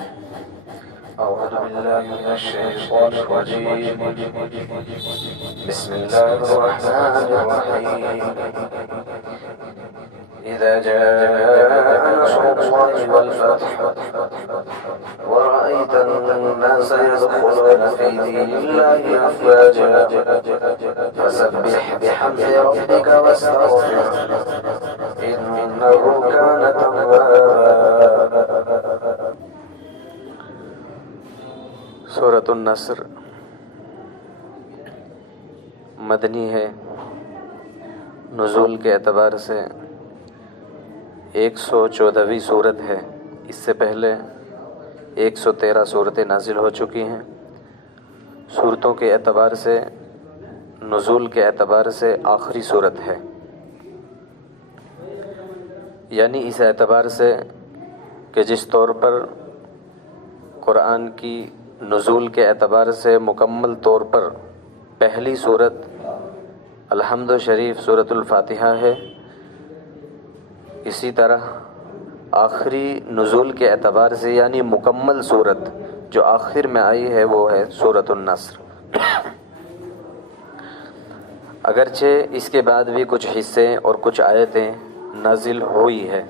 أعوذ بالله من الشيطان الرجيم. بسم الله الرحمن الرحيم. إذا جاء نصر الله والفتح ورأيت الناس يدخلون في دين الله أفواجا فسبح بحمد ربك واستغفره إنه كان توابا. سورۃ النصر مدنی ہے، نزول کے اعتبار سے 114ویں صورت ہے۔ اس سے پہلے 113 صورتیں نازل ہو چکی ہیں۔ صورتوں کے اعتبار سے، نزول کے اعتبار سے آخری صورت ہے، یعنی اس اعتبار سے کہ جس طور پر قرآن کی نزول کے اعتبار سے مکمل طور پر پہلی صورت الحمد شریف سورۃ الفاتحہ ہے، اسی طرح آخری نزول کے اعتبار سے یعنی مکمل صورت جو آخر میں آئی ہے وہ ہے سورۃ النصر۔ اگرچہ اس کے بعد بھی کچھ حصے اور کچھ آیتیں نازل ہوئی ہے۔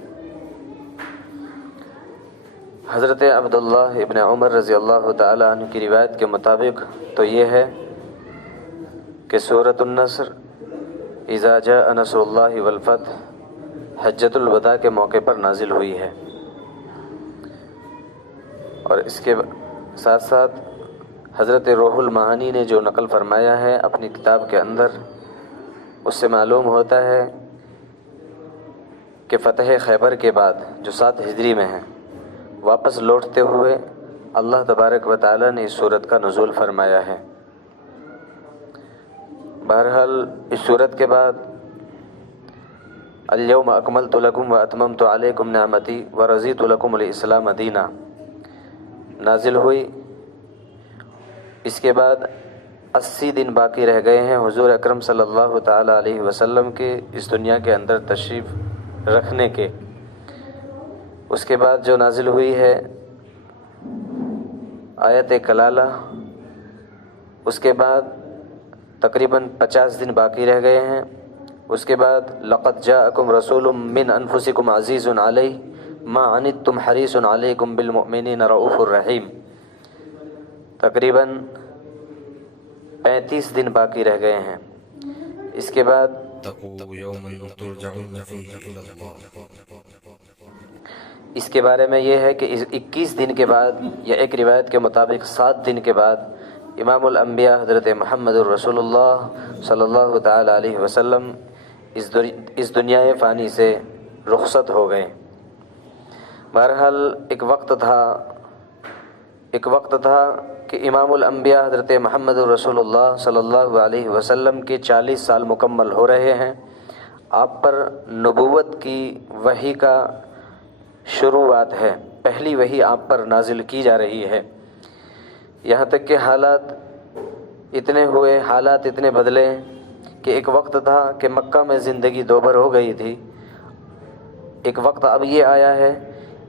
حضرت عبداللہ ابن عمر رضی اللہ تعالی عنہ کی روایت کے مطابق تو یہ ہے کہ سورۃ النصر اذا جاء نصر اللہ والفتح حجۃ الوداع کے موقع پر نازل ہوئی ہے، اور اس کے ساتھ ساتھ حضرت روح المعانی نے جو نقل فرمایا ہے اپنی کتاب کے اندر، اس سے معلوم ہوتا ہے کہ فتح خیبر کے بعد جو 7 ہجری میں ہے، واپس لوٹتے ہوئے اللہ تبارک و تعالی نے اس صورت کا نزول فرمایا ہے۔ بہرحال اس صورت کے بعد الیوم اکملت لکم واتممت علیکم نعمتی ورضیت لکم الاسلام دینا نازل ہوئی۔ اس کے بعد 80 دن باقی رہ گئے ہیں حضور اکرم صلی اللہ تعالی علیہ وسلم کے اس دنیا کے اندر تشریف رکھنے کے۔ اس کے بعد جو نازل ہوئی ہے آیت کلالہ، اس کے بعد تقریباً 50 دن باقی رہ گئے ہیں۔ اس کے بعد لقد جاءکم رسول من انفسکم عزیز علیہ ما عنتم حریص علیکم بالمؤمنین رؤوف الرحیم، تقریباً 35 دن باقی رہ گئے ہیں۔ اس کے بعد اس کے بارے میں یہ ہے کہ 21 دن کے بعد یا ایک روایت کے مطابق 7 دن کے بعد امام الانبیاء حضرت محمد الرسول اللہ صلی اللہ تعالی علیہ وسلم اس دنیا فانی سے رخصت ہو گئے۔ بہرحال ایک وقت تھا کہ امام الانبیاء حضرت محمد الرسول اللہ صلی اللہ علیہ وسلم کے 40 سال مکمل ہو رہے ہیں۔ آپ پر نبوت کی وحی کا شروعات ہے، پہلی وحی آپ پر نازل کی جا رہی ہے، یہاں تک کہ حالات اتنے بدلے کہ ایک وقت تھا کہ مکہ میں زندگی دوبر ہو گئی تھی، ایک وقت اب یہ آیا ہے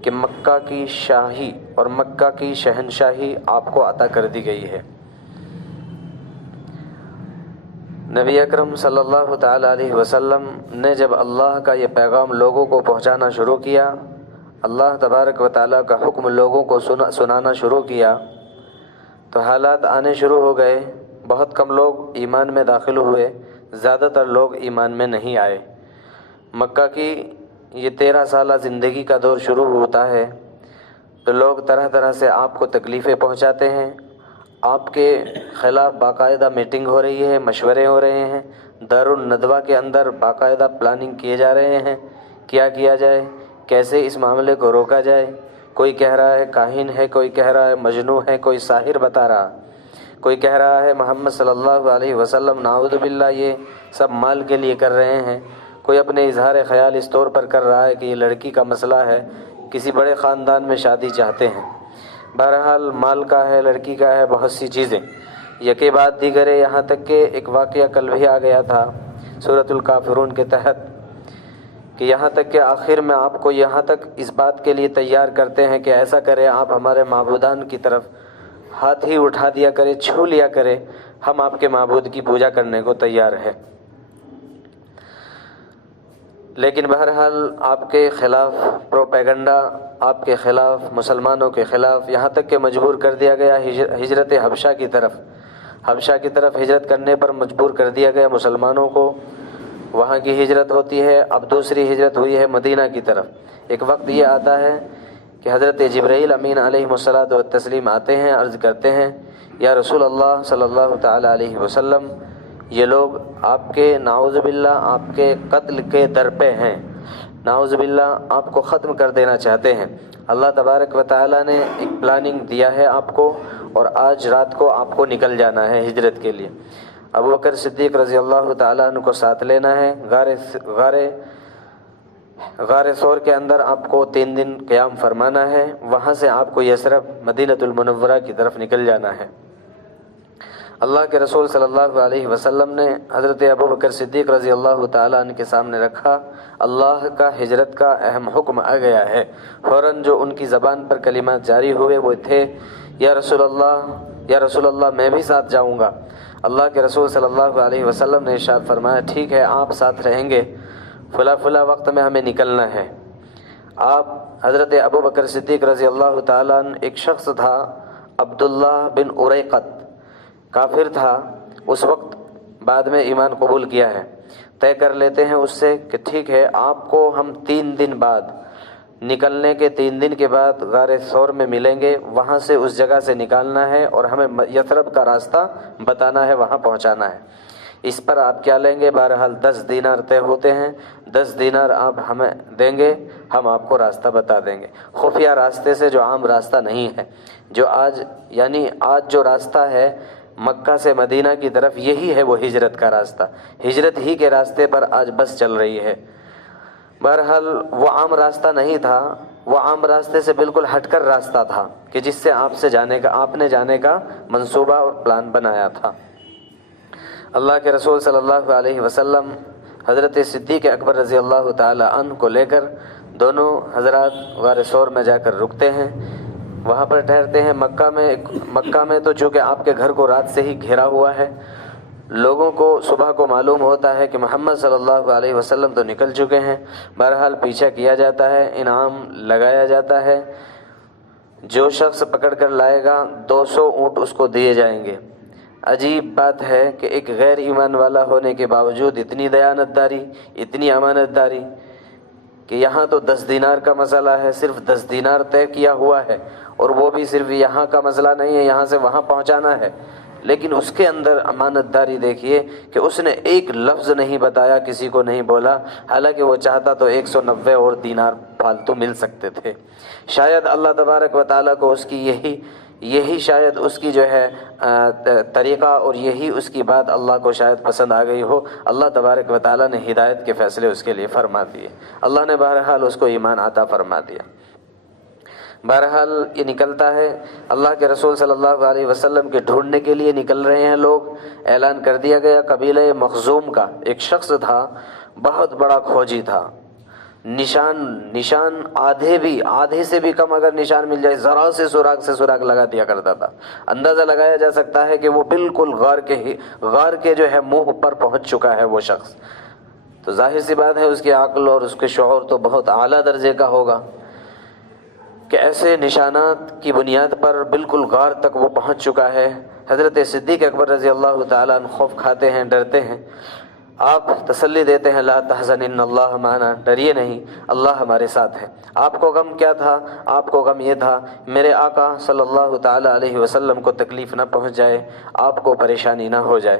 کہ مکہ کی شاہی اور مکہ کی شہنشاہی آپ کو عطا کر دی گئی ہے۔ نبی اکرم صلی اللہ تعالی علیہ وسلم نے جب اللہ کا یہ پیغام لوگوں کو پہنچانا شروع کیا، اللہ تبارک و تعالیٰ کا حکم لوگوں کو سنانا شروع کیا، تو حالات آنے شروع ہو گئے۔ بہت کم لوگ ایمان میں داخل ہوئے، زیادہ تر لوگ ایمان میں نہیں آئے۔ مکہ کی یہ 13 سالہ زندگی کا دور شروع ہوتا ہے تو لوگ طرح طرح سے آپ کو تکلیفیں پہنچاتے ہیں، آپ کے خلاف باقاعدہ میٹنگ ہو رہی ہے، مشورے ہو رہے ہیں، دارالندوہ کے اندر باقاعدہ پلاننگ کیے جا رہے ہیں، کیا کیا جائے، کیسے اس معاملے کو روکا جائے۔ کوئی کہہ رہا ہے کاہن ہے، کوئی کہہ رہا ہے مجنوں ہے، کوئی ساحر بتا رہا، کوئی کہہ رہا ہے محمد صلی اللہ علیہ وسلم نعوذ باللہ یہ سب مال کے لیے کر رہے ہیں، کوئی اپنے اظہار خیال اس طور پر کر رہا ہے کہ یہ لڑکی کا مسئلہ ہے، کسی بڑے خاندان میں شادی چاہتے ہیں۔ بہرحال مال کا ہے، لڑکی کا ہے، بہت سی چیزیں یکے بعد دیگرے، یہاں تک کہ ایک واقعہ کل بھی آ گیا تھا سورۃ الکافرون کے تحت کہ یہاں تک کہ آخر میں آپ کو یہاں تک اس بات کے لیے تیار کرتے ہیں کہ ایسا کریں آپ ہمارے معبودان کی طرف ہاتھ ہی اٹھا دیا کرے، چھو لیا کرے، ہم آپ کے معبود کی پوجا کرنے کو تیار ہیں۔ لیکن بہرحال آپ کے خلاف پروپیگنڈا، آپ کے خلاف، مسلمانوں کے خلاف، یہاں تک کہ مجبور کر دیا گیا ہجرت حبشہ کی طرف ہجرت کرنے پر مجبور کر دیا گیا مسلمانوں کو۔ وہاں کی ہجرت ہوتی ہے، اب دوسری ہجرت ہوئی ہے مدینہ کی طرف۔ ایک وقت یہ آتا ہے کہ حضرت جبرائیل امین علیہ الصلاۃ والتسلیم آتے ہیں، عرض کرتے ہیں یا رسول اللہ صلی اللہ تعالی علیہ وسلم، یہ لوگ آپ کے نعوذ باللہ آپ کے قتل کے در پہ ہیں، نعوذ باللہ آپ کو ختم کر دینا چاہتے ہیں۔ اللہ تبارک و تعالیٰ نے ایک پلاننگ دیا ہے آپ کو، اور آج رات کو آپ کو نکل جانا ہے ہجرت کے لیے۔ ابو بکر صدیق رضی اللہ تعالیٰ عنہ کو ساتھ لینا ہے، غار ثور کے اندر آپ کو 3 دن قیام فرمانا ہے، وہاں سے آپ کو یثرب مدینۃ المنورہ کی طرف نکل جانا ہے۔ اللہ کے رسول صلی اللہ علیہ وسلم نے حضرت ابو بکر صدیق رضی اللہ تعالیٰ عنہ کے سامنے رکھا، اللہ کا ہجرت کا اہم حکم آ گیا ہے۔ فوراً جو ان کی زبان پر کلمات جاری ہوئے وہ تھے یا رسول اللہ میں بھی ساتھ جاؤں گا۔ اللہ کے رسول صلی اللہ علیہ وسلم نے ارشاد فرمایا ٹھیک ہے آپ ساتھ رہیں گے، فلاں وقت میں ہمیں نکلنا ہے۔ آپ حضرت ابو بکر صدیق رضی اللہ تعالیٰ عنہ، ایک شخص تھا عبداللہ بن اریقط، کافر تھا اس وقت، بعد میں ایمان قبول کیا ہے۔ طے کر لیتے ہیں اس سے کہ ٹھیک ہے آپ کو ہم 3 دن بعد، نکلنے کے 3 دن کے بعد غار ثور میں ملیں گے، وہاں سے اس جگہ سے نکالنا ہے اور ہمیں یثرب کا راستہ بتانا ہے، وہاں پہنچانا ہے۔ اس پر آپ کیا لیں گے؟ بہرحال 10 دینار طے ہوتے ہیں، 10 دینار آپ ہمیں دیں گے، ہم آپ کو راستہ بتا دیں گے، خفیہ راستے سے، جو عام راستہ نہیں ہے، جو آج جو راستہ ہے مکہ سے مدینہ کی طرف، یہی ہے وہ ہجرت کا راستہ، ہجرت ہی کے راستے پر آج بس چل رہی ہے۔ بہرحال وہ عام راستہ نہیں تھا، وہ عام راستے سے بالکل ہٹ کر راستہ تھا کہ جس سے آپ نے جانے کا منصوبہ اور پلان بنایا تھا۔ اللہ کے رسول صلی اللہ علیہ وسلم حضرت صدیق اکبر رضی اللہ تعالی عنہ کو لے کر دونوں حضرات غار ثور میں جا کر رکتے ہیں، وہاں پر ٹھہرتے ہیں۔ مکہ میں تو چونکہ آپ کے گھر کو رات سے ہی گھیرا ہوا ہے، لوگوں کو صبح کو معلوم ہوتا ہے کہ محمد صلی اللہ علیہ وسلم تو نکل چکے ہیں، بہرحال پیچھا کیا جاتا ہے، انعام لگایا جاتا ہے، جو شخص پکڑ کر لائے گا 200 اونٹ اس کو دیے جائیں گے۔ عجیب بات ہے کہ ایک غیر ایمان والا ہونے کے باوجود اتنی دیانتداری، اتنی امانت داری، کہ یہاں تو 10 دینار کا مسئلہ ہے، صرف 10 دینار طے کیا ہوا ہے، اور وہ بھی صرف یہاں کا مسئلہ نہیں ہے، یہاں سے وہاں پہنچانا ہے، لیکن اس کے اندر امانت داری دیکھیے کہ اس نے ایک لفظ نہیں بتایا، کسی کو نہیں بولا، حالانکہ وہ چاہتا تو 190 اور دینار فالتو مل سکتے تھے۔ شاید اللہ تبارک و تعالیٰ کو اس کی یہی شاید اس کی جو ہے طریقہ، اور یہی اس کی بات اللہ کو شاید پسند آ گئی ہو، اللہ تبارک و تعالیٰ نے ہدایت کے فیصلے اس کے لیے فرما دیے، اللہ نے بہرحال اس کو ایمان عطا فرما دیا۔ بہرحال یہ نکلتا ہے، اللہ کے رسول صلی اللہ علیہ وسلم کے ڈھونڈنے کے لیے نکل رہے ہیں لوگ۔ اعلان کر دیا گیا، قبیلہ مخزوم کا ایک شخص تھا، بہت بڑا کھوجی تھا، نشان آدھے سے بھی کم اگر نشان مل جائے، ذرا سے سراغ لگا دیا کرتا تھا۔ اندازہ لگایا جا سکتا ہے کہ وہ بالکل غار کے جو ہے منہ پر پہنچ چکا ہے وہ شخص، تو ظاہر سی بات ہے اس کی عقل اور اس کے شعور تو بہت اعلیٰ درجے کا ہوگا کہ ایسے نشانات کی بنیاد پر بالکل غار تک وہ پہنچ چکا ہے۔ حضرت صدیق اکبر رضی اللہ تعالیٰ عنہ خوف کھاتے ہیں، ڈرتے ہیں، آپ تسلی دیتے ہیں لا تحزن ان اللہ معنا، ڈریے نہیں، اللہ ہمارے ساتھ ہے۔ آپ کو غم کیا تھا؟ آپ کو غم یہ تھا میرے آقا صلی اللہ تعالی علیہ وسلم کو تکلیف نہ پہنچ جائے، آپ کو پریشانی نہ ہو جائے۔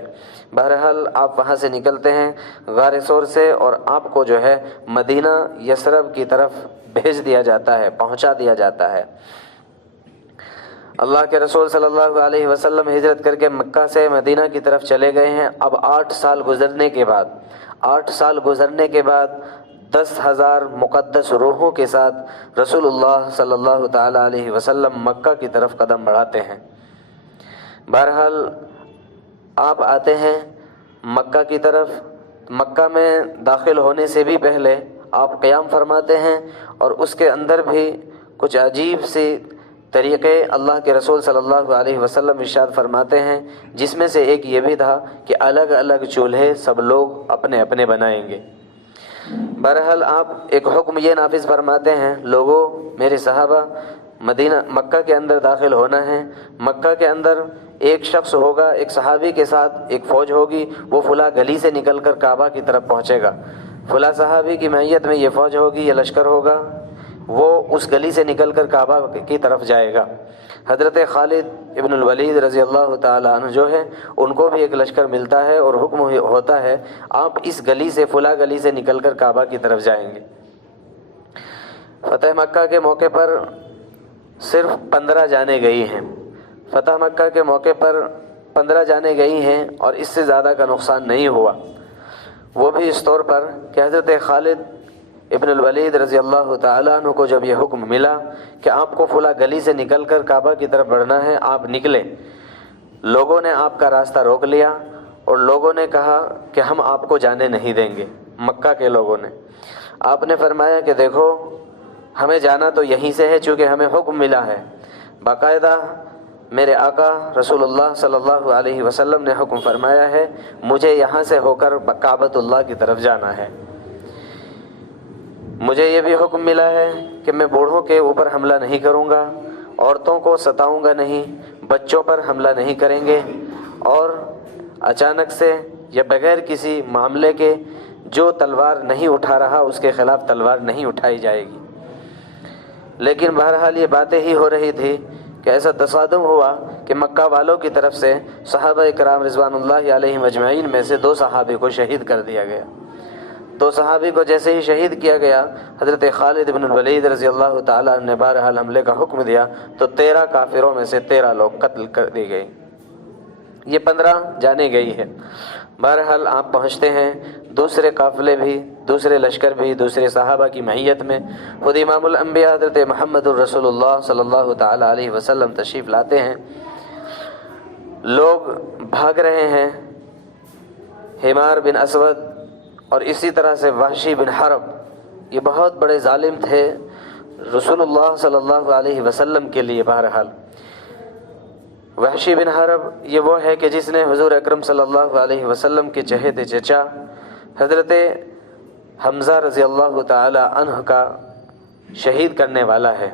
بہرحال آپ وہاں سے نکلتے ہیں غار ثور سے، اور آپ کو جو ہے مدینہ یثرب کی طرف بھیج دیا جاتا ہے، پہنچا دیا جاتا ہے۔ اللہ کے رسول صلی اللہ علیہ وسلم ہجرت کر کے مکہ سے مدینہ کی طرف چلے گئے ہیں۔ اب 8 سال گزرنے کے بعد 10,000 مقدس روحوں کے ساتھ رسول اللہ صلی اللہ تعالی علیہ وسلم مکہ کی طرف قدم بڑھاتے ہیں۔ بہرحال آپ آتے ہیں مکہ کی طرف۔ مکہ میں داخل ہونے سے بھی پہلے آپ قیام فرماتے ہیں اور اس کے اندر بھی کچھ عجیب سی طریقے اللہ کے رسول صلی اللہ علیہ وسلم ارشاد فرماتے ہیں، جس میں سے ایک یہ بھی تھا کہ الگ الگ چولہے سب لوگ اپنے اپنے بنائیں گے۔ بہرحال آپ ایک حکم یہ نافذ فرماتے ہیں، لوگوں میرے صحابہ مکہ کے اندر داخل ہونا ہے۔ مکہ کے اندر ایک شخص ہوگا، ایک صحابی کے ساتھ ایک فوج ہوگی، وہ فلاں گلی سے نکل کر کعبہ کی طرف پہنچے گا، فلاں صحابی کی معیت میں یہ فوج ہوگی، یہ لشکر ہوگا، وہ اس گلی سے نکل کر کعبہ کی طرف جائے گا۔ حضرت خالد ابن الولید رضی اللہ تعالیٰ عنہ جو ہے، ان کو بھی ایک لشکر ملتا ہے اور حکم ہوتا ہے آپ اس گلی سے فلاں گلی سے نکل کر کعبہ کی طرف جائیں گے۔ فتح مکہ کے موقع پر صرف 15 جانیں گئی ہیں، فتح مکہ کے موقع پر 15 جانیں گئی ہیں اور اس سے زیادہ کا نقصان نہیں ہوا، وہ بھی اس طور پر کہ حضرت خالد ابن الولید رضی اللہ تعالیٰ عنہ کو جب یہ حکم ملا کہ آپ کو فلاں گلی سے نکل کر کعبہ کی طرف بڑھنا ہے، آپ نکلے، لوگوں نے آپ کا راستہ روک لیا اور لوگوں نے کہا کہ ہم آپ کو جانے نہیں دیں گے، مکہ کے لوگوں نے۔ آپ نے فرمایا کہ دیکھو ہمیں جانا تو یہیں سے ہے، چونکہ ہمیں حکم ملا ہے، باقاعدہ میرے آقا رسول اللہ صلی اللہ علیہ وسلم نے حکم فرمایا ہے، مجھے یہاں سے ہو کر کعبۃ اللہ کی طرف جانا ہے۔ مجھے یہ بھی حکم ملا ہے کہ میں بوڑھوں کے اوپر حملہ نہیں کروں گا، عورتوں کو ستاؤں گا نہیں، بچوں پر حملہ نہیں کریں گے، اور اچانک سے یا بغیر کسی معاملے کے جو تلوار نہیں اٹھا رہا اس کے خلاف تلوار نہیں اٹھائی جائے گی۔ لیکن بہرحال یہ باتیں ہی ہو رہی تھی کہ ایسا تصادم ہوا کہ مکہ والوں کی طرف سے صحابہ کرام رضوان اللہ علیہم اجمعین میں سے 2 صحابی کو شہید کر دیا گیا۔ 2 صحابی کو جیسے ہی شہید کیا گیا، حضرت خالد بن الولید رضی اللہ تعالیٰ نے بہرحال حملے کا حکم دیا تو 13 کافروں میں سے 13 لوگ قتل کر دی گئی، یہ 15 جانے گئی ہے۔ بہرحال آپ پہنچتے ہیں، دوسرے قافلے بھی، دوسرے لشکر بھی دوسرے صحابہ کی معیت میں، خود امام الانبیاء حضرت محمد الرسول اللہ صلی اللہ تعالیٰ علیہ وسلم تشریف لاتے ہیں۔ لوگ بھاگ رہے ہیں، حمار بن اسود اور اسی طرح سے وحشی بن حرب، یہ بہت بڑے ظالم تھے رسول اللہ صلی اللہ علیہ وسلم کے لیے۔ بہرحال وحشی بن حرب یہ وہ ہے کہ جس نے حضور اکرم صلی اللہ علیہ وسلم کے چہیتے چچا حضرت حمزہ رضی اللہ تعالی عنہ کا شہید کرنے والا ہے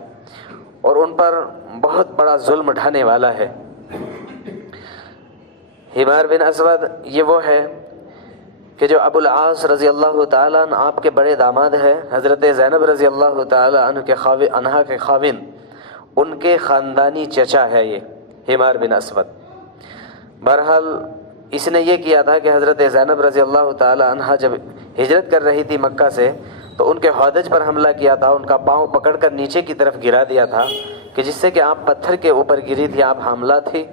اور ان پر بہت بڑا ظلم ڈھانے والا ہے۔ حمار بن اسود یہ وہ ہے کہ جو ابو العاص رضی اللہ تعالیٰ عنہ آپ کے بڑے داماد ہے، حضرت زینب رضی اللہ تعالیٰ عنہ کے خاوند، ان کے خاندانی چچا ہے یہ حمار بن اسود۔ بہرحال اس نے یہ کیا تھا کہ حضرت زینب رضی اللہ تعالیٰ عنہ جب ہجرت کر رہی تھی مکہ سے تو ان کے ہودج پر حملہ کیا تھا، ان کا پاؤں پکڑ کر نیچے کی طرف گرا دیا تھا کہ جس سے کہ آپ پتھر کے اوپر گری تھی، آپ حاملہ تھی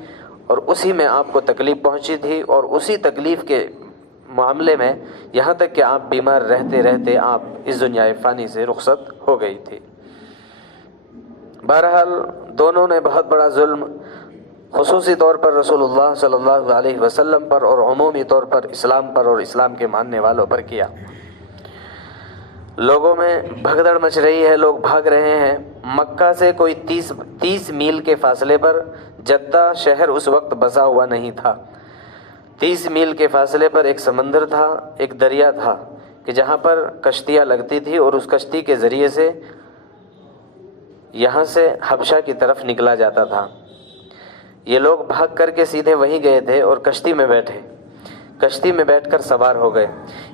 اور اسی میں آپ کو تکلیف پہنچی تھی، اور اسی تکلیف کے معاملے میں یہاں تک کہ آپ بیمار رہتے رہتے آپ اس دنیا فانی سے رخصت ہو گئی تھی۔ بہرحال دونوں نے بہت بڑا ظلم خصوصی طور پر رسول اللہ صلی اللہ علیہ وسلم پر اور عمومی طور پر اسلام پر اور اسلام کے ماننے والوں پر کیا۔ لوگوں میں بھگدڑ مچ رہی ہے، لوگ بھاگ رہے ہیں۔ مکہ سے کوئی 30 میل کے فاصلے پر جدہ شہر اس وقت بسا ہوا نہیں تھا۔ 30 میل کے فاصلے پر ایک سمندر تھا، ایک دریا تھا کہ جہاں پر کشتیاں لگتی تھی اور اس کشتی کے ذریعے سے یہاں سے حبشہ کی طرف نکلا جاتا تھا۔ یہ لوگ بھاگ کر کے سیدھے وہیں گئے تھے اور کشتی میں بیٹھے، کشتی میں بیٹھ کر سوار ہو گئے۔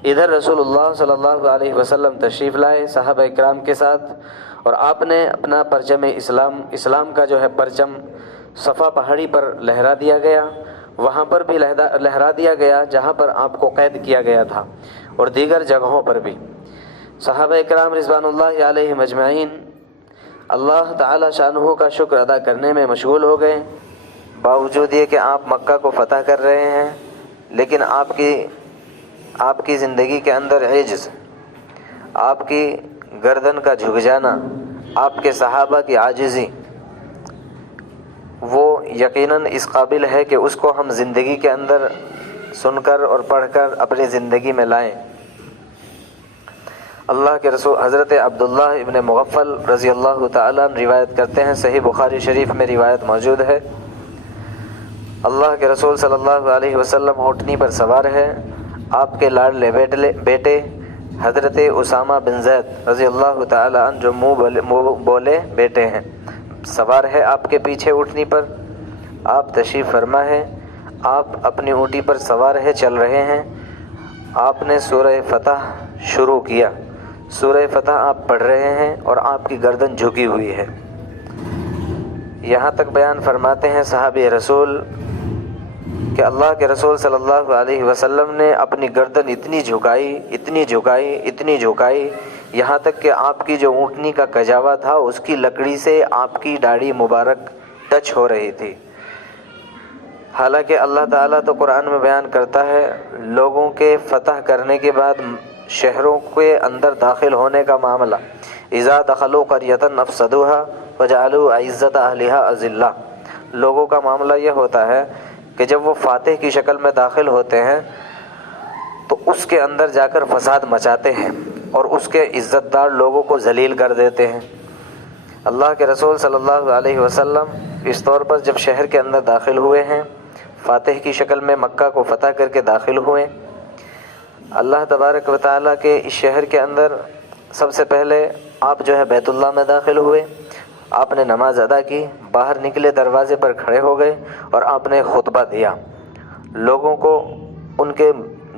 ادھر رسول اللہ صلی اللہ علیہ وسلم تشریف لائے صحابہ کرام کے ساتھ، اور آپ نے اپنا پرچم اسلام کا جو ہے پرچم صفا پہاڑی پر لہرا دیا گیا، وہاں پر بھی لہرا دیا گیا جہاں پر آپ کو قید کیا گیا تھا، اور دیگر جگہوں پر بھی۔ صحابہ کرام رضوان اللہ علیہ مجمعین اللہ تعالی شانہ کا شکر ادا کرنے میں مشغول ہو گئے۔ باوجود یہ کہ آپ مکہ کو فتح کر رہے ہیں، لیکن آپ کی زندگی کے اندر عجز، آپ کی گردن کا جھک جانا، آپ کے صحابہ کی عاجزی، وہ یقیناً اس قابل ہے کہ اس کو ہم زندگی کے اندر سن کر اور پڑھ کر اپنی زندگی میں لائیں۔ اللہ کے رسول حضرت عبداللہ ابن مغفل رضی اللہ تعالیٰ عنہ روایت کرتے ہیں، صحیح بخاری شریف میں روایت موجود ہے، اللہ کے رسول صلی اللہ علیہ وسلم اونٹنی پر سوار ہے، آپ کے لاڈلے بیٹے حضرت اسامہ بن زید رضی اللہ تعالیٰ عنہ جو منہ بولے بیٹے ہیں، سوار ہے آپ کے پیچھے اونٹنی پر، آپ تشریف فرما ہے، آپ اپنی اونٹی پر سوار ہے، چل رہے ہیں، آپ نے سورہ فتح شروع کیا، سورہ فتح آپ پڑھ رہے ہیں اور آپ کی گردن جھکی ہوئی ہے۔ یہاں تک بیان فرماتے ہیں صحابی رسول کہ اللہ کے رسول صلی اللہ علیہ وسلم نے اپنی گردن اتنی جھکائی یہاں تک کہ آپ کی جو اونٹنی کا کجاوا تھا اس کی لکڑی سے آپ کی داڑھی مبارک ٹچ ہو رہی تھی۔ حالانکہ اللہ تعالیٰ تو قرآن میں بیان کرتا ہے لوگوں کے فتح کرنے کے بعد شہروں کے اندر داخل ہونے کا معاملہ، اذا دخلوا قریۃ افسدوها وجعلوا عزت اہلها اذلہ، لوگوں کا معاملہ یہ ہوتا ہے کہ جب وہ فاتح کی شکل میں داخل ہوتے ہیں تو اس کے اندر جا کر فساد مچاتے ہیں اور اس کے عزت دار لوگوں کو ذلیل کر دیتے ہیں۔ اللہ کے رسول صلی اللہ علیہ وسلم اس طور پر جب شہر کے اندر داخل ہوئے ہیں، فاتح کی شکل میں مکہ کو فتح کر کے داخل ہوئے، اللہ تبارک و تعالیٰ کے اس شہر کے اندر سب سے پہلے آپ جو ہے بیت اللہ میں داخل ہوئے، آپ نے نماز ادا کی، باہر نکلے دروازے پر کھڑے ہو گئے اور آپ نے خطبہ دیا، لوگوں کو ان کے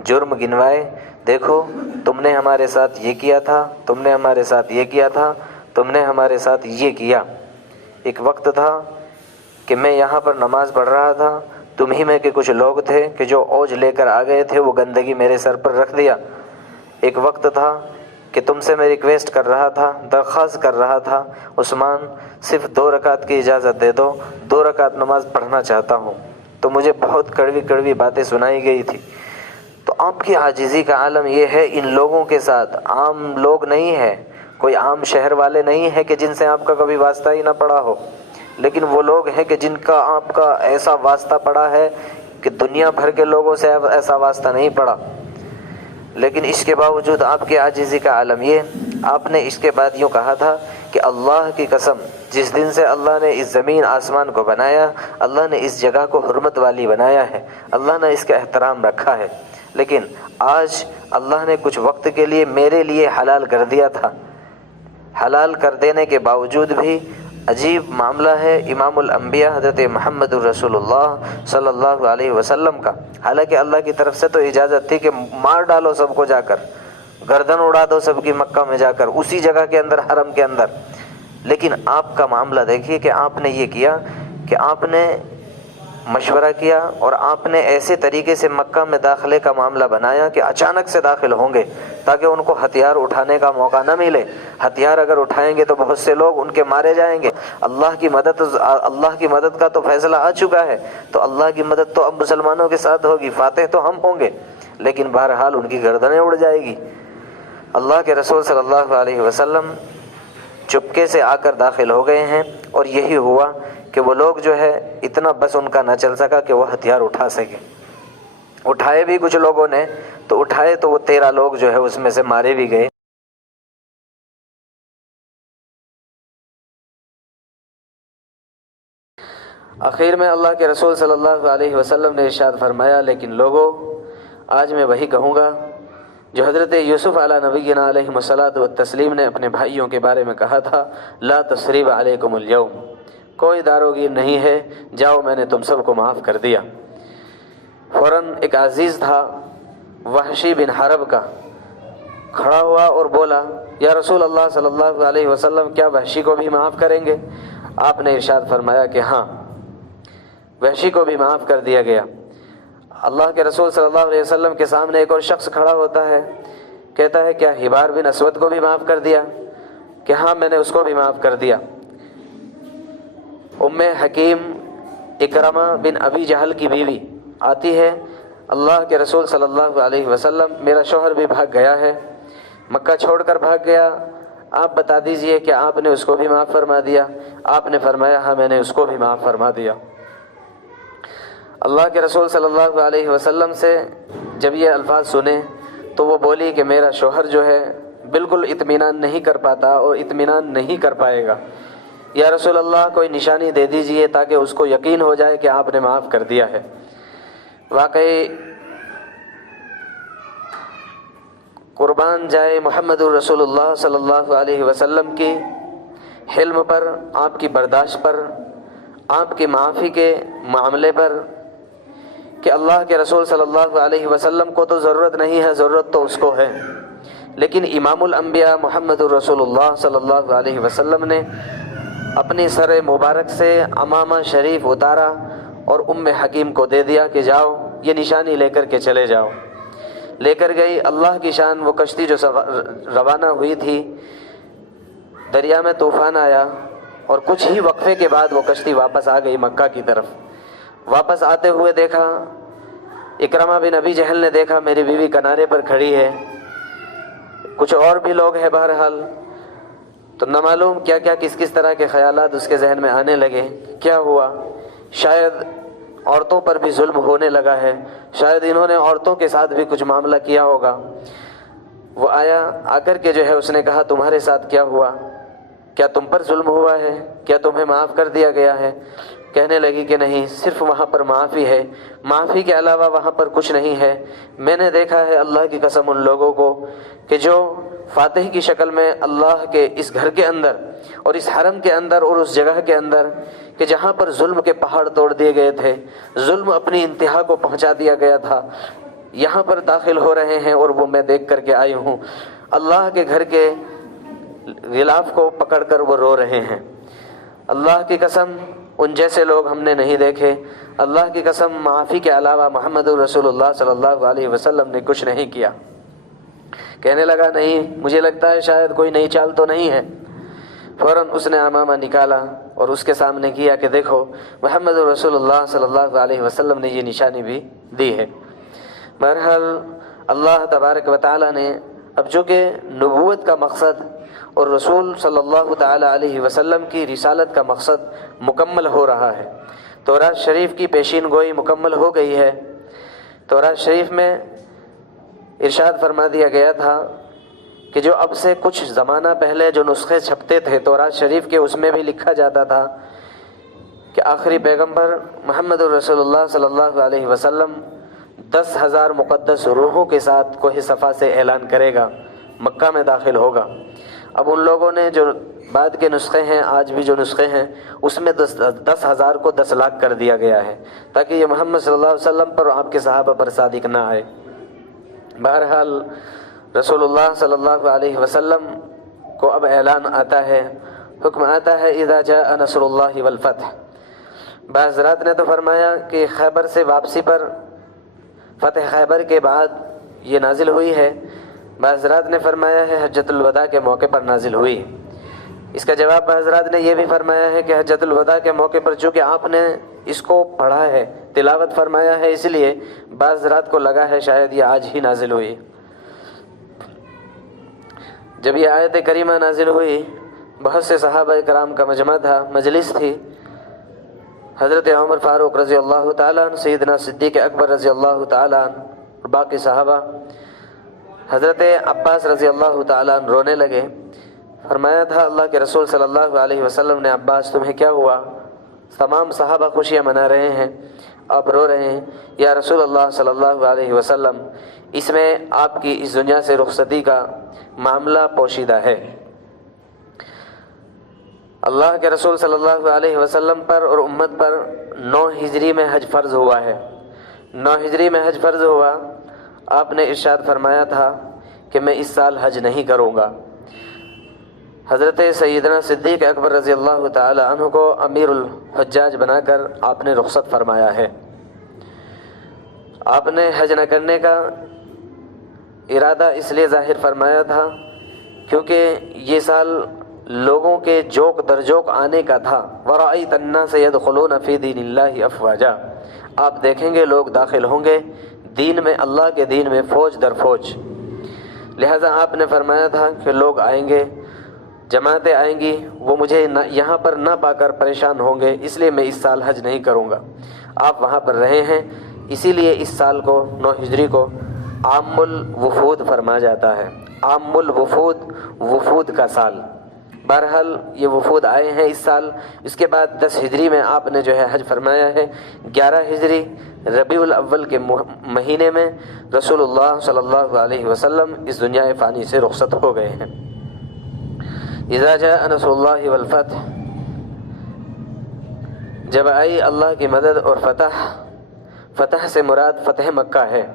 جرم گنوائے، دیکھو تم نے ہمارے ساتھ یہ کیا تھا، تم نے ہمارے ساتھ یہ کیا تھا، تم نے ہمارے ساتھ یہ کیا۔ ایک وقت تھا کہ میں یہاں پر نماز پڑھ رہا تھا، تم ہی میں کے کچھ لوگ تھے کہ جو اوج لے کر آ گئے تھے، وہ گندگی میرے سر پر رکھ دیا۔ ایک وقت تھا کہ تم سے میں ریکویسٹ کر رہا تھا، درخواست کر رہا تھا، عثمان صرف 2 رکعت کی اجازت دے دو، 2 رکعت نماز پڑھنا چاہتا ہوں، تو مجھے بہت کڑوی باتیں سنائی گئی تھی۔ تو آپ کی عاجزی کا عالم یہ ہے، ان لوگوں کے ساتھ عام لوگ نہیں ہیں، کوئی عام شہر والے نہیں ہیں کہ جن سے آپ کا کبھی واسطہ ہی نہ پڑا ہو، لیکن وہ لوگ ہیں کہ جن کا آپ کا ایسا واسطہ پڑا ہے کہ دنیا بھر کے لوگوں سے ایسا واسطہ نہیں پڑا۔ لیکن اس کے باوجود آپ کی عاجزی کا عالم یہ، آپ نے اس کے بعد یوں کہا تھا کہ اللہ کی قسم جس دن سے اللہ نے اس زمین آسمان کو بنایا، اللہ نے اس جگہ کو حرمت والی بنایا ہے، اللہ نے اس کا احترام رکھا ہے، لیکن آج اللہ نے کچھ وقت کے لیے میرے لیے حلال کر دیا تھا، حلال کر دینے کے باوجود بھی عجیب معاملہ ہے امام الانبیاء حضرت محمد الرسول اللہ صلی اللہ علیہ وسلم کا۔ حالانکہ اللہ کی طرف سے تو اجازت تھی کہ مار ڈالو سب کو، جا کر گردن اڑا دو سب کی مکہ میں جا کر، اسی جگہ کے اندر، حرم کے اندر، لیکن آپ کا معاملہ دیکھیے کہ آپ نے یہ کیا کہ آپ نے مشورہ کیا اور آپ نے ایسے طریقے سے مکہ میں داخلے کا معاملہ بنایا کہ اچانک سے داخل ہوں گے تاکہ ان کو ہتھیار اٹھانے کا موقع نہ ملے، ہتھیار اگر اٹھائیں گے تو بہت سے لوگ ان کے مارے جائیں گے۔ اللہ کی مدد کا تو فیصلہ آ چکا ہے، تو اللہ کی مدد تو اب مسلمانوں کے ساتھ ہوگی، فاتح تو ہم ہوں گے، لیکن بہرحال ان کی گردنیں اڑ جائے گی۔ اللہ کے رسول صلی اللہ علیہ وسلم چپکے سے آ کر داخل ہو گئے ہیں، اور یہی ہوا کہ وہ لوگ جو ہے اتنا بس ان کا نہ چل سکا کہ وہ ہتھیار اٹھا سکے، اٹھائے بھی کچھ لوگوں نے، تو اٹھائے تو وہ 13 لوگ جو ہے اس میں سے مارے بھی گئے۔ آخر میں اللہ کے رسول صلی اللہ علیہ وسلم نے ارشاد فرمایا، لیکن لوگوں آج میں وہی کہوں گا جو حضرت یوسف علیہ نبینا علیہ الصلاۃ والتسلیم نے اپنے بھائیوں کے بارے میں کہا تھا، لا تثریب علیکم اليوم، کوئی داروگیر نہیں ہے، جاؤ میں نے تم سب کو معاف کر دیا۔ فوراً ایک عزیز تھا وحشی بن حرب کا، کھڑا ہوا اور بولا، یا رسول اللہ صلی اللہ علیہ وسلم کیا وحشی کو بھی معاف کریں گے؟ آپ نے ارشاد فرمایا کہ ہاں، وحشی کو بھی معاف کر دیا گیا۔ اللہ کے رسول صلی اللہ علیہ وسلم کے سامنے ایک اور شخص کھڑا ہوتا ہے، کہتا ہے کیا حبار بن اسود کو بھی معاف کر دیا؟ کہ ہاں میں نے اس کو بھی معاف کر دیا۔ ام حکیم اکرمہ بن ابی جہل کی بیوی آتی ہے، اللہ کے رسول صلی اللہ علیہ وسلم میرا شوہر بھی بھاگ گیا ہے، مکہ چھوڑ کر بھاگ گیا، آپ بتا دیجئے کہ آپ نے اس کو بھی معاف فرما دیا؟ آپ نے فرمایا ہاں میں نے اس کو بھی معاف فرما دیا۔ اللہ کے رسول صلی اللہ علیہ وسلم سے جب یہ الفاظ سنے تو وہ بولی کہ میرا شوہر جو ہے بالکل اطمینان نہیں کر پاتا اور اطمینان نہیں کر پائے گا، یا رسول اللہ کوئی نشانی دے دیجئے تاکہ اس کو یقین ہو جائے کہ آپ نے معاف کر دیا ہے۔ واقعی قربان جائے محمد الرسول اللہ صلی اللہ علیہ وسلم کی حلم پر، آپ کی برداشت پر، آپ کی معافی کے معاملے پر، کہ اللہ کے رسول صلی اللہ علیہ وسلم کو تو ضرورت نہیں ہے، ضرورت تو اس کو ہے، لیکن امام الانبیاء محمد الرسول اللہ صلی اللہ علیہ وسلم نے اپنی سر مبارک سے عمامہ شریف اتارا اور ام حکیم کو دے دیا کہ جاؤ یہ نشانی لے کر کے چلے جاؤ۔ لے کر گئی، اللہ کی شان وہ کشتی جو روانہ ہوئی تھی، دریا میں طوفان آیا اور کچھ ہی وقفے کے بعد وہ کشتی واپس آ گئی مکہ کی طرف۔ واپس آتے ہوئے دیکھا، اکرمہ بن ابی جہل نے دیکھا میری بیوی کنارے پر کھڑی ہے، کچھ اور بھی لوگ ہیں، بہرحال تو نہ معلوم کیا کیا کس کس طرح کے خیالات اس کے ذہن میں آنے لگے۔ کیا ہوا؟ شاید عورتوں پر بھی ظلم ہونے لگا ہے، شاید انہوں نے عورتوں کے ساتھ بھی کچھ معاملہ کیا ہوگا۔ وہ آیا، آ کر کے جو ہے اس نے کہا تمہارے ساتھ کیا ہوا؟ کیا تم پر ظلم ہوا ہے؟ کیا تمہیں معاف کر دیا گیا ہے؟ کہنے لگی کہ نہیں، صرف وہاں پر معافی ہے، معافی کے علاوہ وہاں پر کچھ نہیں ہے۔ میں نے دیکھا ہے اللہ کی قسم ان لوگوں کو کہ جو فاتح کی شکل میں اللہ کے اس گھر کے اندر اور اس حرم کے اندر اور اس جگہ کے اندر کہ جہاں پر ظلم کے پہاڑ توڑ دیے گئے تھے، ظلم اپنی انتہا کو پہنچا دیا گیا تھا، یہاں پر داخل ہو رہے ہیں اور وہ میں دیکھ کر کے آئی ہوں۔ اللہ کے گھر کے غلاف کو پکڑ کر وہ رو رہے ہیں۔ اللہ کی قسم ان جیسے لوگ ہم نے نہیں دیکھے، اللہ کی قسم معافی کے علاوہ محمد رسول اللہ صلی اللہ علیہ وسلم نے کچھ نہیں کیا۔ کہنے لگا نہیں، مجھے لگتا ہے شاید کوئی نئی چال تو نہیں ہے۔ فوراً اس نے عمامہ نکالا اور اس کے سامنے کیا کہ دیکھو محمد رسول اللہ صلی اللہ علیہ وسلم نے یہ نشانی بھی دی ہے۔ بہرحال اللہ تبارک و تعالی نے اب جو کہ نبوت کا مقصد اور رسول صلی اللہ تعالی علیہ وسلم کی رسالت کا مقصد مکمل ہو رہا ہے، تورات شریف کی پیشین گوئی مکمل ہو گئی ہے۔ تورات شریف میں ارشاد فرما دیا گیا تھا کہ جو اب سے کچھ زمانہ پہلے جو نسخے چھپتے تھے تورات شریف کے، اس میں بھی لکھا جاتا تھا کہ آخری پیغمبر محمد رسول اللہ صلی اللہ علیہ وسلم 10,000 مقدس روحوں کے ساتھ کوہ صفا سے اعلان کرے گا، مکہ میں داخل ہوگا۔ اب ان لوگوں نے جو بعد کے نسخے ہیں، آج بھی جو نسخے ہیں، اس میں 10,000 کو 10 لاکھ کر دیا گیا ہے تاکہ یہ محمد صلی اللہ علیہ وسلم پر اور آپ کے صحابہ پر صادق نہ آئے۔ بہرحال رسول اللہ صلی اللہ علیہ وسلم کو اب اعلان آتا ہے، حکم آتا ہے اذا جاء نصر اللہ والفتح۔ بعض حضرات نے تو فرمایا کہ خیبر سے واپسی پر، فتح خیبر کے بعد یہ نازل ہوئی ہے، بعض حضرات نے فرمایا ہے حجۃ الوداع کے موقع پر نازل ہوئی۔ اس کا جواب بعض حضرات نے یہ بھی فرمایا ہے کہ حجۃ الوداع کے موقع پر چونکہ آپ نے اس کو پڑھا ہے، تلاوت فرمایا ہے، اس لیے بعض حضرات کو لگا ہے شاید یہ آج ہی نازل ہوئی۔ جب یہ آیت کریمہ نازل ہوئی، بہت سے صحابہ کرام کا مجمع تھا، مجلس تھی۔ حضرت عمر فاروق رضی اللہ تعالیٰ عنہ، سیدنا صدیق اکبر رضی اللہ تعالیٰ عنہ اور باقی صحابہ، حضرت عباس رضی اللہ تعالیٰ عنہ رونے لگے۔ فرمایا تھا اللہ کے رسول صلی اللہ علیہ وسلم نے، عباس تمہیں کیا ہوا؟ تمام صحابہ خوشیاں منا رہے ہیں، آپ رو رہے ہیں۔ یا رسول اللہ صلی اللہ علیہ وسلم، اس میں آپ کی اس دنیا سے رخصتی کا معاملہ پوشیدہ ہے۔ اللہ کے رسول صلی اللہ علیہ وسلم پر اور امت پر 9 ہجری میں حج فرض ہوا ہے۔ 9 ہجری میں حج فرض ہوا، آپ نے ارشاد فرمایا تھا کہ میں اس سال حج نہیں کروں گا۔ حضرت سیدنا صدیق اکبر رضی اللہ تعالی عنہ کو امیر الحجاج بنا کر آپ نے رخصت فرمایا ہے۔ آپ نے حج نہ کرنے کا ارادہ اس لیے ظاہر فرمایا تھا کیونکہ یہ سال لوگوں کے جوک در جوک آنے کا تھا۔ وَرَأَيْتَ النَّاسَ يَدْخُلُونَ فِي دِينِ اللَّهِ أَفْوَاجًا، آپ دیکھیں گے لوگ داخل ہوں گے دین میں، اللہ کے دین میں فوج در فوج۔ لہذا آپ نے فرمایا تھا کہ لوگ آئیں گے، جماعتیں آئیں گی، وہ مجھے یہاں پر نہ پا کر پریشان ہوں گے، اس لیے میں اس سال حج نہیں کروں گا۔ آپ وہاں پر رہے ہیں، اسی لیے اس سال کو 9 ہجری کو عام الوفود فرمایا جاتا ہے۔ عام الوفود، وفود کا سال۔ بہرحال یہ وفود آئے ہیں اس سال۔ اس کے بعد 10 ہجری میں آپ نے جو ہے حج فرمایا ہے۔ 11 ہجری ربیع الاول کے مہینے میں رسول اللہ صلی اللہ علیہ وسلم اس دنیا فانی سے رخصت ہو گئے ہیں۔ اذا جاء نصر اللہ والفتح، جب آئی اللہ کی مدد اور فتح سے مراد فتح مکہ ہے۔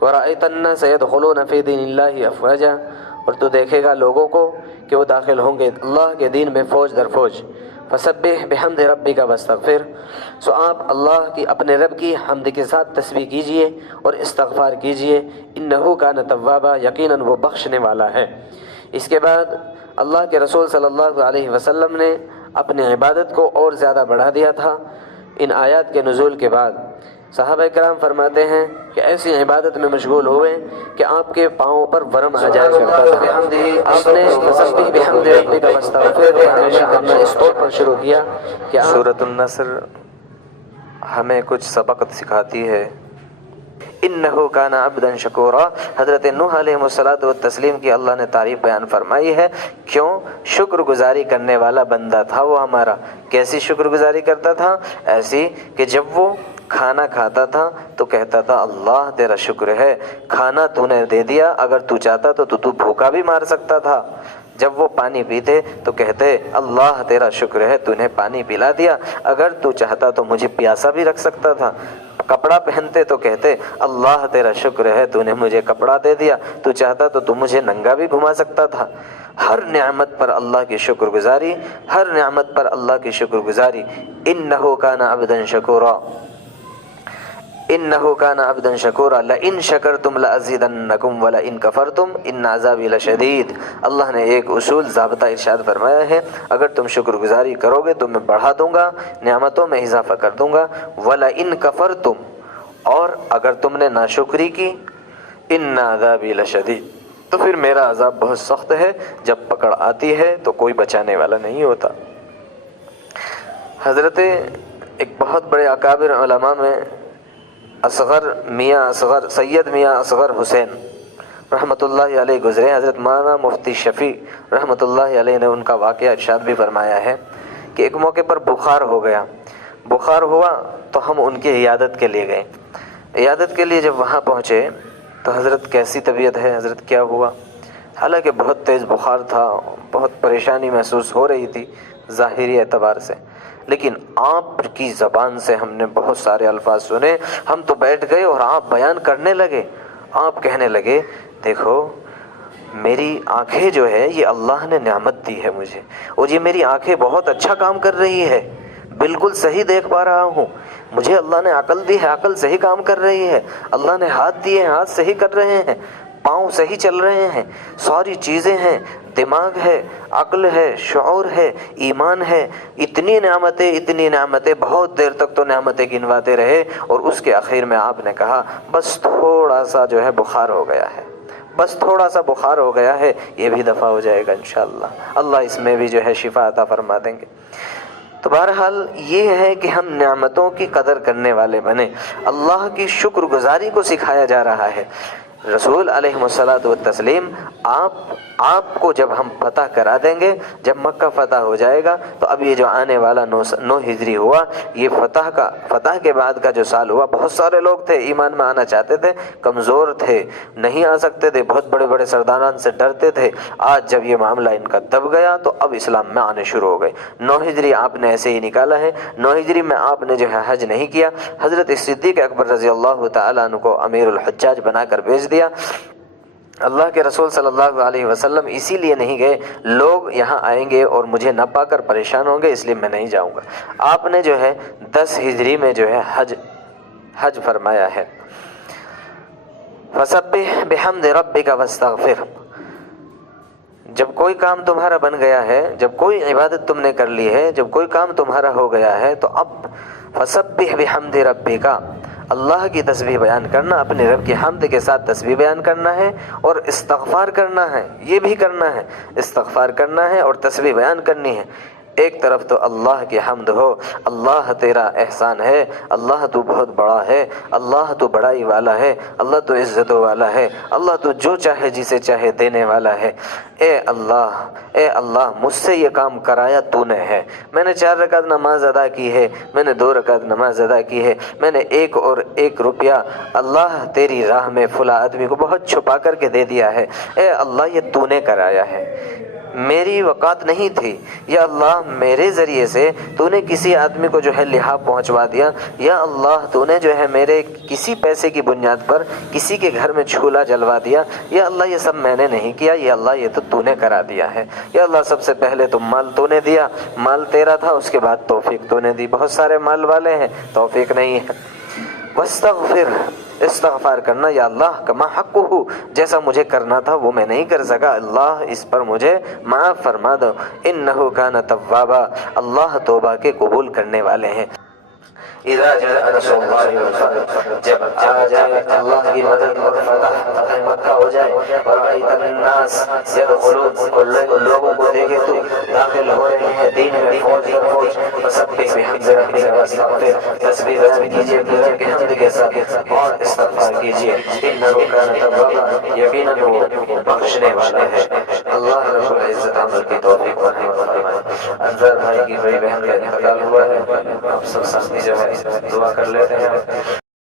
وَرَأَيْتَ النَّاسَ يَدْخُلُونَ فِي دِينِ اللَّهِ أَفْوَاجًا، اور تو دیکھے گا لوگوں کو کہ وہ داخل ہوں گے اللہ کے دین میں فوج در فوج۔ فَسَبِّحْ بِحَمْدِ رَبِّكَ وَاسْتَغْفِرْ، سو آپ اللہ کی اپنے رب کی حمد کے ساتھ تسبیح کیجئے اور استغفار کیجئے، إِنَّهُ كَانَ تَوَّابًا، یقیناً وہ بخشنے والا ہے۔ اس کے بعد اللہ کے رسول صلی اللہ علیہ وسلم نے اپنی عبادت کو اور زیادہ بڑھا دیا تھا۔ ان آیات کے نزول کے بعد صحابہ کرام فرماتے ہیں کہ ایسی عبادت میں مشغول ہوئے کہ آپ کے پاؤں پر ورم آ جایا کرتا تھا۔ آپ نے فسبح بحمد ربک واستغفر ہمیشہ کرنا اس طور پر شروع کیا کہ سورۃ النصر ہمیں کچھ سبق سکھاتی ہے۔ انہ کان عبدا شکورا، حضرت نوح علیہ الصلوۃ والتسلیم کی اللہ نے تعریف بیان فرمائی ہے۔ کیوں؟ شکر گزاری کرنے والا بندہ تھا وہ ہمارا۔ کیسی شکر گزاری کرتا تھا؟ ایسی کہ جب وہ کھانا کھاتا تھا تو کہتا تھا اللہ تیرا شکر ہے، کھانا تو نے دے دیا، اگر تو چاہتا تو بھوکا بھی مار سکتا تھا۔ جب وہ پانی پیتے تو کہتے اللہ تیرا شکر ہے تو نے پانی پلا دیا، اگر تو چاہتا تو مجھے پیاسا بھی رکھ سکتا تھا۔ کپڑا پہنتے تو کہتے اللہ تیرا شکر ہے تو نے مجھے کپڑا دے دیا، تو چاہتا تو مجھے ننگا بھی گھما سکتا تھا۔ ہر نعمت پر اللہ کی شکر گزاری، ہر نعمت پر اللہ کی شکر گزاری۔ انہ کان عبدا شکورا، انہ کان عبدا شکورا، لئن شکرتم لازیدنکم ولئن کفرتم ان عذابی لشدید۔ اللہ نے ایک اصول ضابطہ ارشاد فرمایا ہے، اگر تم شکر گزاری کرو گے تو میں بڑھا دوں گا، نعمتوں میں اضافہ کر دوں گا۔ ولئن کفرتم، اور اگر تم نے ناشکری کی، ان عذابی لشدید، تو پھر میرا عذاب بہت سخت ہے، جب پکڑ آتی ہے تو کوئی بچانے والا نہیں ہوتا۔ حضرت ایک بہت بڑے اکابر علماء میں سید میاں اصغر حسین رحمۃ اللہ علیہ گزرے۔ حضرت مولانا مفتی شفیع رحمۃ اللہ علیہ نے ان کا واقعہ ارشاد بھی فرمایا ہے کہ ایک موقع پر بخار ہو گیا، بخار ہوا تو ہم ان کی عیادت کے لیے گئے۔ عیادت کے لیے جب وہاں پہنچے تو حضرت کیسی طبیعت ہے، حضرت کیا ہوا؟ حالانکہ بہت تیز بخار تھا، بہت پریشانی محسوس ہو رہی تھی ظاہری اعتبار سے، لیکن آپ کی زبان سے ہم نے بہت سارے الفاظ سنے۔ ہم تو بیٹھ گئے اور آپ بیان کرنے لگے۔ آپ کہنے لگے دیکھو میری آنکھیں جو ہے یہ اللہ نے نعمت دی ہے مجھے، اور یہ میری آنکھیں بہت اچھا کام کر رہی ہے، بالکل صحیح دیکھ پا رہا ہوں۔ مجھے اللہ نے عقل دی ہے، عقل صحیح کام کر رہی ہے۔ اللہ نے ہاتھ دیے ہیں، ہاتھ صحیح کر رہے ہیں، پاؤں صحیح چل رہے ہیں، ساری چیزیں ہیں، دماغ ہے، عقل ہے، شعور ہے، ایمان ہے، اتنی نعمتیں، بہت دیر تک تو نعمتیں گنواتے رہے، اور اس کے آخر میں آپ نے کہا بس تھوڑا سا جو ہے بخار ہو گیا ہے، بس تھوڑا سا بخار ہو گیا ہے، یہ بھی دفع ہو جائے گا انشاءاللہ، اللہ اس میں بھی جو ہے شفا عطا فرما دیں گے۔ تو بہرحال یہ ہے کہ ہم نعمتوں کی قدر کرنے والے بنیں، اللہ کی شکر گزاری کو سکھایا جا رہا ہے۔ رسول علیہ الصلوۃ والتسلیم آپ کو جب ہم فتح کرا دیں گے، جب مکہ فتح ہو جائے گا، تو اب یہ جو آنے والا 9 ہجری ہوا، یہ فتح کے بعد کا جو سال ہوا، بہت سارے لوگ تھے ایمان میں آنا چاہتے تھے، کمزور تھے، نہیں آ سکتے تھے، بہت بڑے بڑے سرداران سے ڈرتے تھے۔ آج جب یہ معاملہ ان کا دب گیا تو اب اسلام میں آنے شروع ہو گئے۔ 9 ہجری آپ نے ایسے ہی نکالا ہے۔ 9 ہجری میں آپ نے جو ہے حج نہیں کیا، حضرت صدیق اکبر رضی اللہ تعالیٰ عنہ کو امیر الحجاج بنا کر بھیج دیا۔ اللہ کے رسول صلی اللہ علیہ وسلم اسی لیے نہیں گئے، لوگ یہاں آئیں گے اور مجھے نہ پا کر پریشان ہوں گے، اس لیے میں نہیں جاؤں گا۔ آپ نے جو ہے 10 ہجری میں جو ہے حج فرمایا ہے۔ فسبح بحمد ربک واستغفر، جب کوئی کام تمہارا بن گیا ہے، جب کوئی عبادت تم نے کر لی ہے، جب کوئی کام تمہارا ہو گیا ہے، تو اب فسبح بحمد ربک، اللہ کی تسبیح بیان کرنا، اپنے رب کی حمد کے ساتھ تسبیح بیان کرنا ہے، اور استغفار کرنا ہے، یہ بھی کرنا ہے، استغفار کرنا ہے اور تسبیح بیان کرنی ہے۔ ایک طرف تو اللہ کی حمد ہو، اللہ تیرا احسان ہے، اللہ تو بہت بڑا ہے، اللہ تو بڑائی والا ہے، اللہ تو عزتوں والا ہے، اللہ تو جو چاہے جسے چاہے دینے والا ہے۔ اے اللہ مجھ سے یہ کام کرایا تو نے ہے۔ میں نے 4 رکعت نماز ادا کی ہے، میں نے 2 رکعت نماز ادا کی ہے، میں نے 1 روپیہ اللہ تیری راہ میں فلاں آدمی کو بہت چھپا کر کے دے دیا ہے۔ اے اللہ یہ تو نے کرایا ہے، میری وقات نہیں تھی، یا اللہ میرے ذریعے سے تو نے کسی آدمی کو جو ہے لحاظ پہنچوا دیا، یا اللہ تو نے جو ہے میرے کسی پیسے کی بنیاد پر کسی کے گھر میں چولہا جلوا دیا، یا اللہ یہ سب میں نے نہیں کیا، یا اللہ یہ تو نے کرا دیا ہے۔ یا اللہ سب سے پہلے تو مال تو نے دیا، مال تیرا تھا، اس کے بعد توفیق تو نے دی، بہت سارے مال والے ہیں توفیق نہیں ہے۔ واستغفر، استغفار کرنا، یا اللہ کما حق ہو، جیسا مجھے کرنا تھا وہ میں نہیں کر سکا، اللہ اس پر مجھے معاف فرما دو۔ انہ کان توابا، اللہ توبہ کے قبول کرنے والے ہیں۔ اذا جاء نصر اللہ والفتح، جب آ جائے اللہ کی مدد اور فتح مکہ ہو جائے، ورأیت الناس یدخلون، اور لوگوں کو دیکھے تو داخل ہو رہے ہیں دین میں فوج فسبح بحمد ربک واستغفر، تسبیح کیجیے اللہ کے حمد کے ساتھ اور استغفار کیجیے، انہ کان توابا، یقیناً وہ بخشنے والا ہے۔ اللہ رب العزت عمل کی توفیق فرمائے۔ انصار بھائی کی بڑی بہن کا انتقال ہوا ہے، آپ سب ساتھی جو ہے دعا کر لیتے ہیں۔